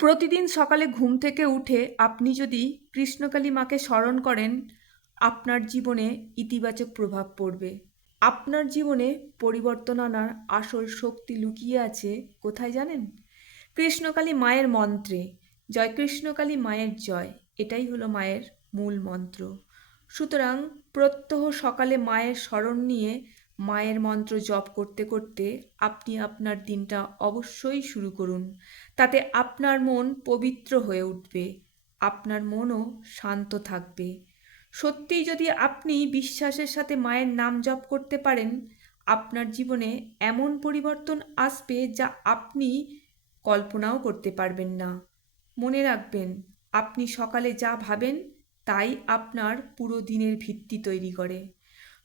প্রতিদিন সকালে ঘুম থেকে উঠে আপনি যদি কৃষ্ণকালী মাকে স্মরণ করেন, আপনার জীবনে ইতিবাচক প্রভাব পড়বে। আপনার জীবনে পরিবর্তন আনার আসল শক্তি লুকিয়ে আছে কোথায় জানেন? কৃষ্ণকালী মায়ের মন্ত্রে। জয় কৃষ্ণকালী মায়ের জয়, এটাই হলো মায়ের মূল মন্ত্র। সুতরাং প্রত্যহ সকালে মায়ের স্মরণ নিয়ে মায়ের মন্ত্র জপ করতে করতে আপনি আপনার দিনটা অবশ্যই শুরু করুন। তাতে আপনার মন পবিত্র হয়ে উঠবে, আপনার মনও শান্ত থাকবে। সত্যিই যদি আপনি বিশ্বাসের সাথে মায়ের নাম জপ করতে পারেন, আপনার জীবনে এমন পরিবর্তন আসবে যা আপনি কল্পনাও করতে পারবেন না। মনে রাখবেন, আপনি সকালে যা ভাবেন তাই আপনার পুরো দিনের ভিত্তি তৈরি করে।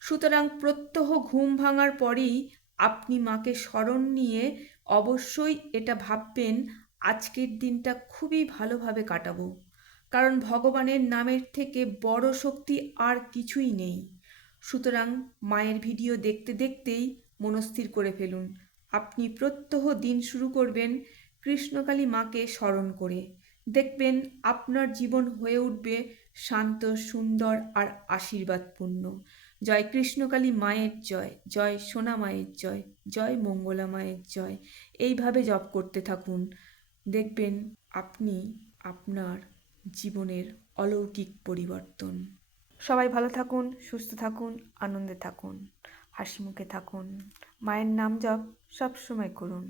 সুতরাং প্রত্যহ ঘুম ভাঙার পরেই আপনি মাকে স্মরণ নিয়ে অবশ্যই এটা ভাববেন, আজকের দিনটা খুবই ভালোভাবে কাটাবো। কারণ ভগবানের নামের থেকে বড় শক্তি আর কিছুই নেই। সুতরাং মায়ের ভিডিও দেখতে দেখতেই মনস্থির করে ফেলুন, আপনি প্রত্যহ দিন শুরু করবেন কৃষ্ণকালী মাকে স্মরণ করে। দেখবেন আপনার জীবন হয়ে উঠবে শান্ত, সুন্দর আর আশীর্বাদপূর্ণ। জয় কৃষ্ণকালী মায়ের জয়, জয় সোনা মায়ের জয়, জয় মঙ্গলা মায়ের জয়। এইভাবে জপ করতে থাকুন, দেখবেন আপনি আপনার জীবনের অলৌকিক পরিবর্তন। সবাই ভালো থাকুন, সুস্থ থাকুন, আনন্দে থাকুন, হাসি মুখে থাকুন। মায়ের নাম জপ সবসময় করুন।